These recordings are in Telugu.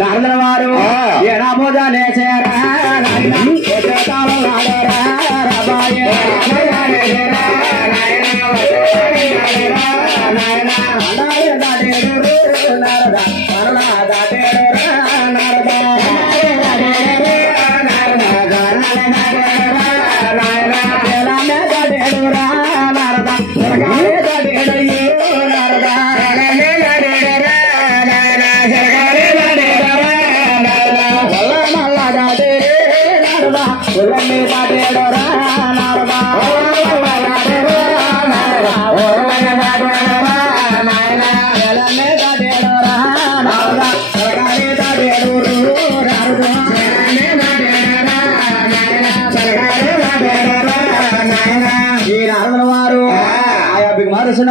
నారదుల వారు ఏనామోదానే చేరా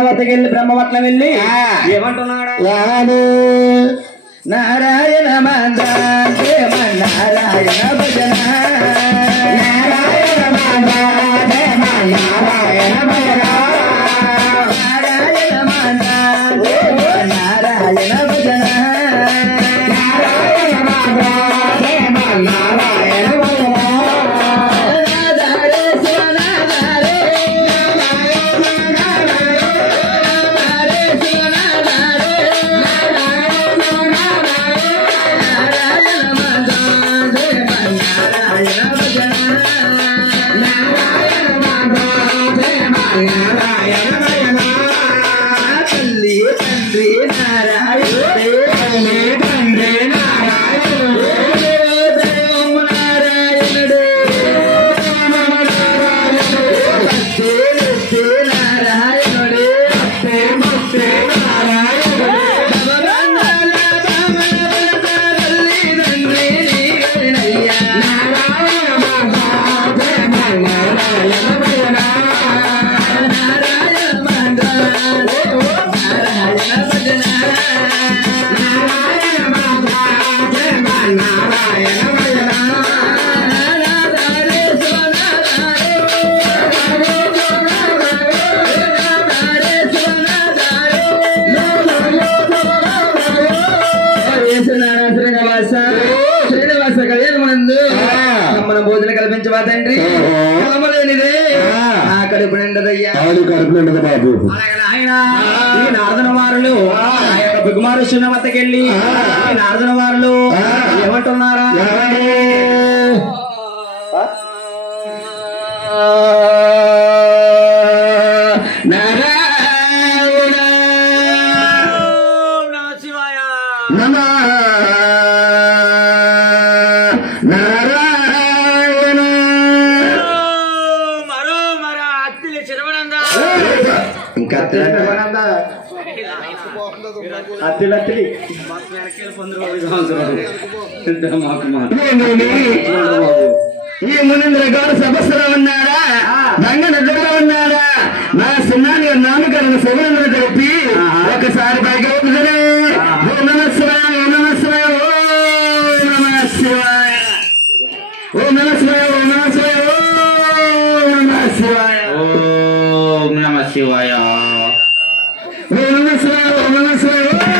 వద్దకెళ్ళి బ్రహ్మవట్ల వెళ్ళి ఏమంటున్నాడు నారాయణ మంద నారాయణ భజన నారాయణ మంద నారాయణ భజన నారాయణ మంద నారాయణ భజన నారాయణ మంద నారాయణ భజన భోజనం కల్పించవా తండ్రి కడుపు నిండదయ్యా బాబు. ఈ నారదన వారులు ఆ యొక్క బిగుమారుషుల వద్దకెళ్ళి నారదన వారులు ఏమంటున్నారా నారాయణ నమ శివాయ నమ ఈ మునీంద్ర గారు సభస్సులో ఉన్నారా రంగ నదులో ఉన్నారా నా సున్నాని నామకరణ శివరంలో జరిపి ఒకసారి పైకి అవుతుంది ఓ నమ శివాయ ఓ నమ శివాయ ఓ నమ శివాయ ఓ నమ శివాయ ఓ నమ శివాయ ఓ నమ శివాయ ఓ నమ శివాయ ఓ నమ శివాయ ఓ నమ శివాయ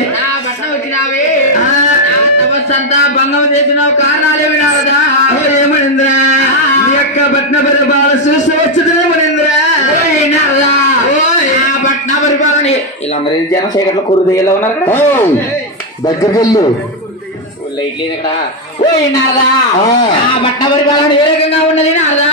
కదా బట్టం వచ్చినావి తపస్సంతా భంగం చేసినావు కారణాలేమి నారదా ఏమనింద్రా నీ యొక్క భట్న పరిపాలన చూసి వచ్చిందేమనింద్రా భట్న పరిపాలన వీళ్ళందరూ జనశేఖర్లో కురుదయ్యలో ఉన్నారు కదా దగ్గరికి వెళ్ళు లైట్ లేదు ఇక్కడ నారదా భట్న పరిపాలన ఏ రకంగా ఉన్నది నారదా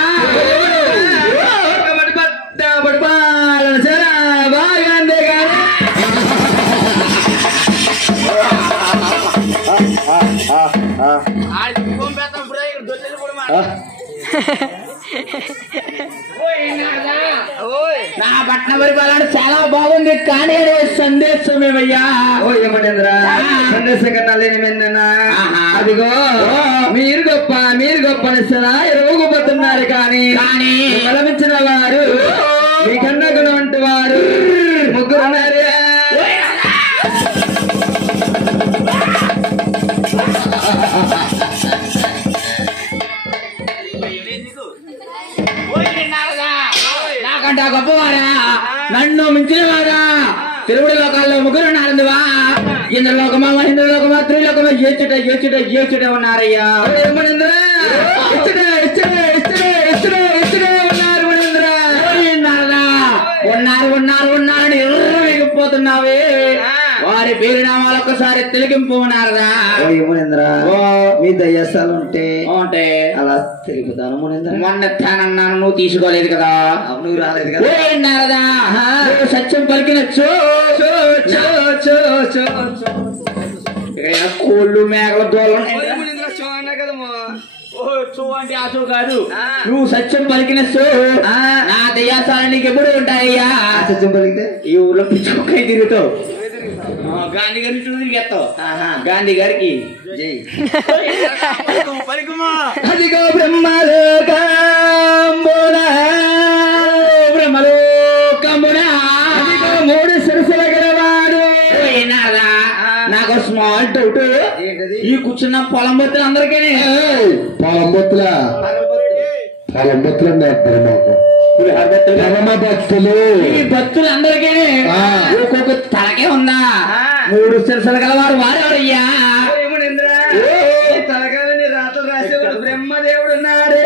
నా పట్న పరిపాలన చాలా బాగుంది కానీ సందేశం ఏమయ్యా ఏమటేంద్రా సందేశం కన్నా లేనిమేనా అదిగో మీరు గొప్ప ఎరుగుపోతున్నారు కానీ బలమించిన వారు మీ కన్నగులు వంటి వారు ముగ్గురు నన్ను మించిన వాడా తిరువుడి లోకాల్లో ముగ్గురు ఉన్నారందువా ఇంద్రలోకమా మహేంద్రలోకమా త్రిలోకమా ఏచుట ఉన్నారయ్యా ఉన్నారని ఎర్రపోతున్నావే వారి పేరు నామాలు ఒక్కసారి తెలిగింపు ఉన్నారదా మీ దయ్యాలు ఉంటే అలా తెలుపుతాను మొన్న తానన్నాను నువ్వు తీసుకోలేదు కదా నువ్వు రాలేదు కదా నారదా సత్యం పలికినచ్చు కోళ్ళు మేకల దోళ్ళు అంటే ఆచు కాదు నువ్వు సత్యం పలికినచ్చు నా దయ్యాసాలు నీకు ఎప్పుడు ఉంటాయ్యా సత్యం పలికితే ఈ ఊర్లో పిచ్చుకొక్కై తిరుగుతావు గాంధీ గారి తిరిగేస్తావు గాంధీ గారికి అదిగో బ్రహ్మలోకమునా అదిగో 3 శిరసుల గలవాడు నాకు స్మాల్ డౌట్ ఈ కూర్చున్న పొలం బొత్తులు అందరికీ పొలం బొత్తులు భక్తులు ఈ భక్తులు అందరికీ ఒక్కొక్క తలకే ఉందా 3 శిరసులు గలవారు వారెవరయ్యా తలకాలని రాతలు రాసేవాడు బ్రహ్మదేవుడు ఉన్నాడు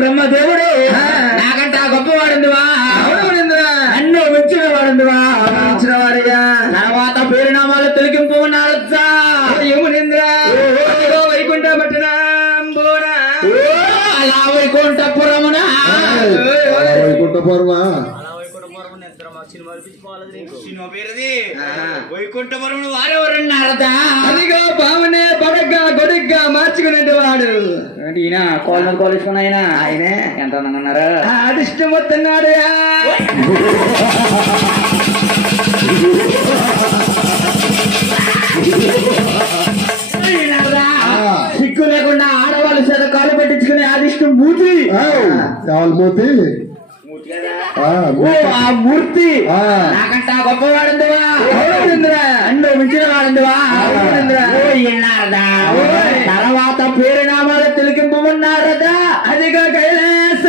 బ్రహ్మదేవుడు నాకంట గొప్పవాడుందివా నన్ను మెచ్చిన వాడుందివా వాడయ్యా తర్వాత పేరునామాలు తొలగింపు ఉన్నాడు వైకుంఠ అలా వైకుంఠపురమున వైకుంఠపురమా వైకుంఠపురం వారెవరున్నారదా అదిగో బావనే బడగ్గా గొడుగ్గా మార్చుకునేటి వాడు ఈయన కాలేజ్ ఆయనే ఎంత అన్నారా అదిష్టం వస్తున్నాడు సిగ్గు లేకుండా ఆడవాళ్ళు చేత కాలు పెట్టించుకునే అదిష్టం మూతి మూతి మూర్తి నాకంట గొప్పవాడుందివా అన్ను మించిన వాడుందివా తర్వాత పేరునామాలు తెలిగింపమన్నారదా అదిగా కైలాస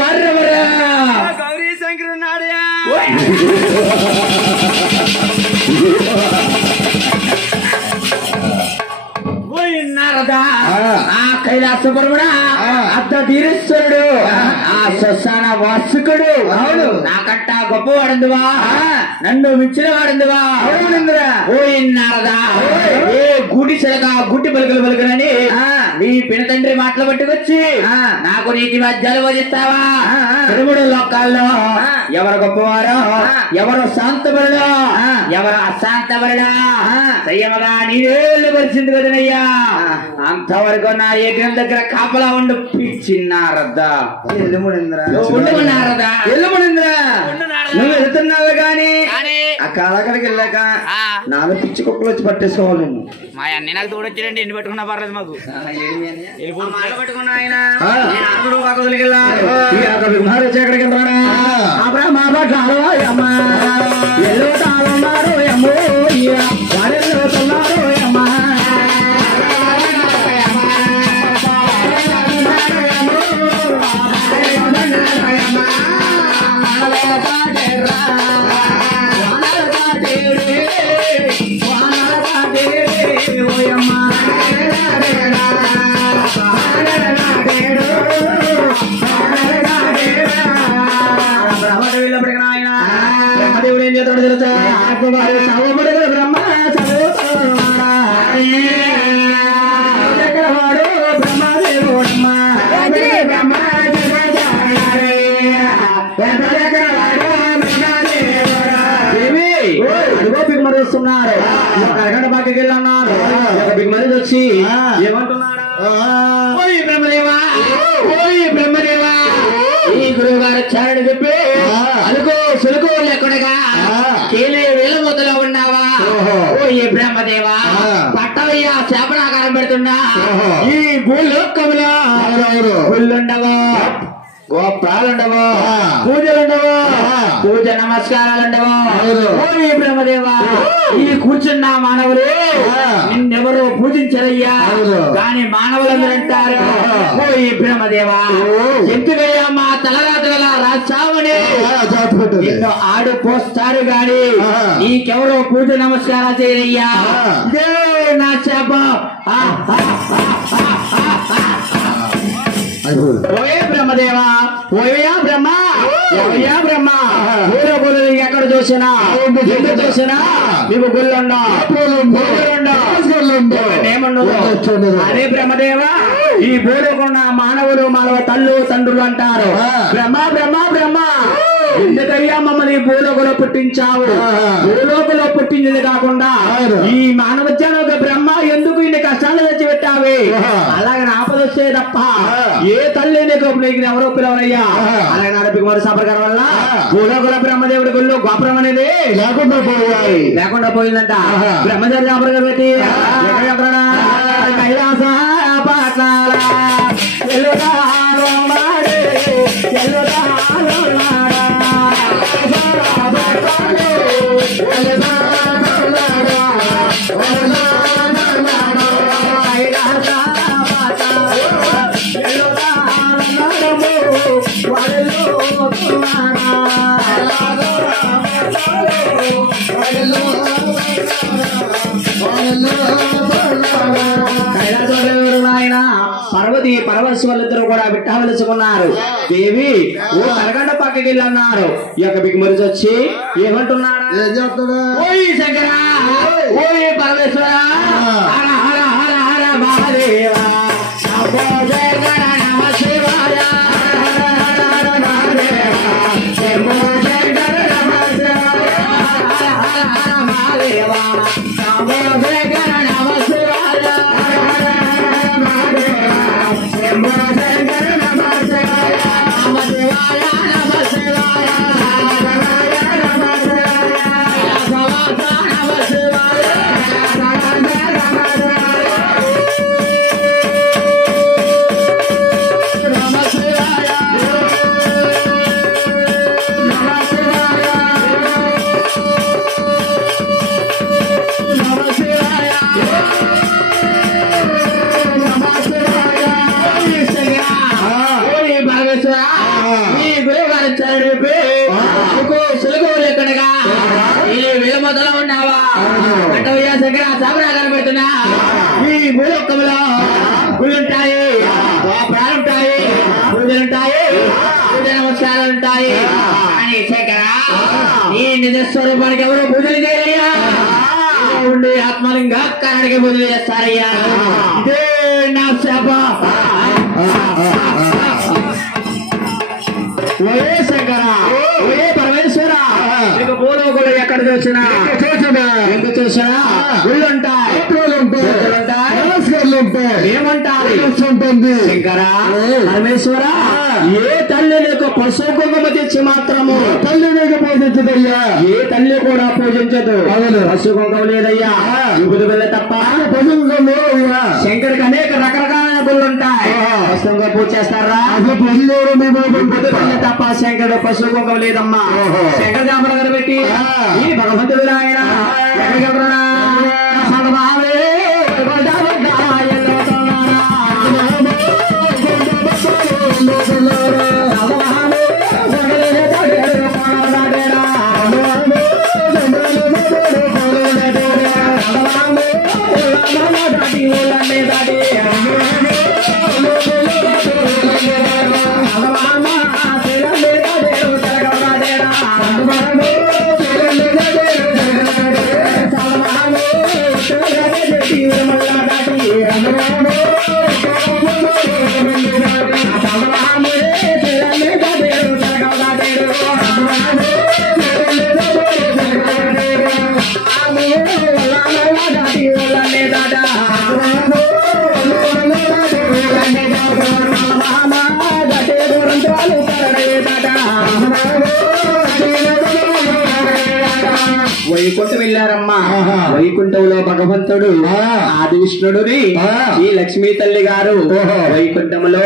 వారెవరా గౌరీ శంకర్ ఉన్నాడు నారదా ఆ కైలాసపురముడా అద్ద ధీరేశ్వరుడు ఆ శ్మశాన వాసుకుడు అవును నాకంట గొప్పవాడుందివా నన్ను మించిన వాడుందివా నారదా ఏ గుడి చెలక గుడ్డి పలుకలు పలుకలని నీ పిన తండ్రి మాటలు పట్టుకొచ్చి నాకు నీతి మధ్యాలు వదిస్తావా తిరుమూడు లోకాల్లో ఎవరు గొప్పవారో ఎవరు శాంతపరుడో ఎవరు అశాంతపరుడా సయ్యమగా నీళ్ళు పరిచింది కదనయ్యా అంతవరకు నా యజ్ఞం దగ్గర కాపలా ఉండు పిచ్చిన్నారద్దా ఉండమన్నారదా నువ్వు వెళ్తున్నావు గాని ఆ కాలకడికి వెళ్ళాక నాలుగు పిచ్చి కుక్కలు వచ్చి పట్టేసుకోవాలి మా అన్ని నాకు తోడొచ్చాడండి ఎన్ని పట్టుకున్నా పర్లేదు మాకు పట్టుకున్నా ఆయన ఎక్కడికి వెళ్తాడా బ్రహ్మదేవుడు ఏం చేస్తాడు తెలుసా బ్రహ్మ బిగ్మరి వస్తున్నారు అరగంట బాకి వెళ్ళన్నారు బిగ్మరి వచ్చి ఏమంటున్నాడు బ్రహ్మదేవా బ్రహ్మదేవా ఈ గురువు గారు చారణ చెప్పి అలుకో సులుకో లేకుండా కేలే వేల మొదలో ఉన్నావా ఓ ఈ బ్రహ్మదేవా పట్టవయ్యా చేపడాకారం పెడుతున్నా ఈ భూలోకములో భూలుండవా గోప్రాలుండవు, పూజలుండవు, పూజ నమస్కారాలుండవు. ఓ బ్రహ్మదేవా, ఈ కూర్చున్న మానవులు నిన్నెవరు పూజించరయ్యా, కానీ మానవులందరూ అంటారు ఓ ఈ బ్రహ్మదేవా, ఎందుకయ్యా మా తలరాత్రుల రాచావని నిన్ను ఆడు పోస్తారు గాని నీకెవరో పూజ నమస్కారాలు చేయరయ్యా. ఇదే నా శాపం. ఓయే బ్రహ్మదేవా, ఓయా బ్రహ్మ, ఓయా బ్రహ్మ, ఊరో గుళ్ళు ఎక్కడ చూసినా ఎందుకు చూసినా నీకు గుళ్ళుండో ఏముండదు. అదే బ్రహ్మదేవా, ఈ భూలోకున్న మానవులు మానవ తల్లు తండ్రులు అంటారు బ్రహ్మ బ్రహ్మ బ్రహ్మ, ఎందుకయ్యా మమ్మల్ని భూలోకంలో పుట్టించావు? భూలోకంలో పుట్టించింది కాకుండా ఈ మానవ జనక బ్రహ్మ ఎందుకు ఇన్ని కష్టాలు తెచ్చి పెట్టావి? అలాగే ఆపదొస్తే తప్ప ఏ తల్లి నీకు ఎవరో పిలవరయ్యా. అలాగే నడిపి మరి సఫర్ వల్ల భూలోకుల బ్రహ్మదేవుడి గుళ్ళు గోపురం అనేది లేకుండా పోయిందంట. బ్రహ్మదేవుడి సఫర్ పెట్టి కైలాస పాఠాల ఆయన పర్వతి పరమేశ్వరులిద్దరూ కూడా విట్టావలుచుకున్నారు. దేవి ఓ నరగండ పక్కకి వెళ్ళి అన్నారు. ఈ యొక్క బిగ్మరిచి వచ్చి ఏమంటున్నాడు? ఓయ్ శంకర, ఓయ్ పరమేశ్వర, హర హర హర హర మహాదేవ, నమో శంకర నమ శివాయ, హర హర హర మహాదేవ, నమో శంకర నమ శివాయ, హర హర హర మహాదేవ, నమో శంకర నమ శివాయ, హర హర హర మహాదేవ, నమో శంకర నమ శివాయ, నమ శివాయ నమ శివాయ, శివాయ నమ శివాయ, సవాస నమ శివాయ, నమ శివాయ, నమ శివాయ, నమ శివాయ, నమ శివాయ. ఓయ్ భగవేశ్వర, ఈ గురువు గారి చదివి సులుగు లేకుండా ఈ విలుమతలో ఉన్నావా అంటయ్యా శంకర, సాబరా కనబడుతున్నా. ఈ భూలోకంలో గుళ్ళుంటాయి, గోపురాలుంటాయి, పూజలుంటాయి, పూజ నమస్కారాలుంటాయి. అని శంకర, ఈ నిజ స్వరూపానికి ఎవరు పూజలు చేయరయ్యా, ఉండి ఆత్మలింగా కారణకి పూజలు చేస్తారయ్యా. ఇదే నా శాపం. ఓయే శంకర, ఓయే పరమేశ్వర, నీకు భూలోకులు ఎక్కడ చూసినా ఎందుకు చూసినా గుళ్ళుంటాయి, ఏమంటారు శంకర పరమేశ్వర, ఏ తల్లి నీకు పశువు కుంకుమ తెచ్చి మాత్రము తల్లి నీకు పూజించదయ్యా, ఏ తల్లి కూడా పూజించదు. పశువు కుంకుమ లేదయ్యా, విభూతి బిళ్ళ తప్ప శంకరికి అనేక రకరకాల గుళ్ళుంటాయి. పశువుగా పూజ చేస్తారా? విభూతి బిళ్ళ తప్ప శంకరుడు పశువు కుంకుమ లేదమ్మా. శంకర జాపర పెట్టి ఈ భగవంతుడు ఆయన ఎక్కడికెళ్ళరా? వైకుంఠం వెళ్ళారమ్మా. వైకుంఠంలో భగవంతుడు ఆది విష్ణుడుని ఈ లక్ష్మీ తల్లి గారు వైకుంఠంలో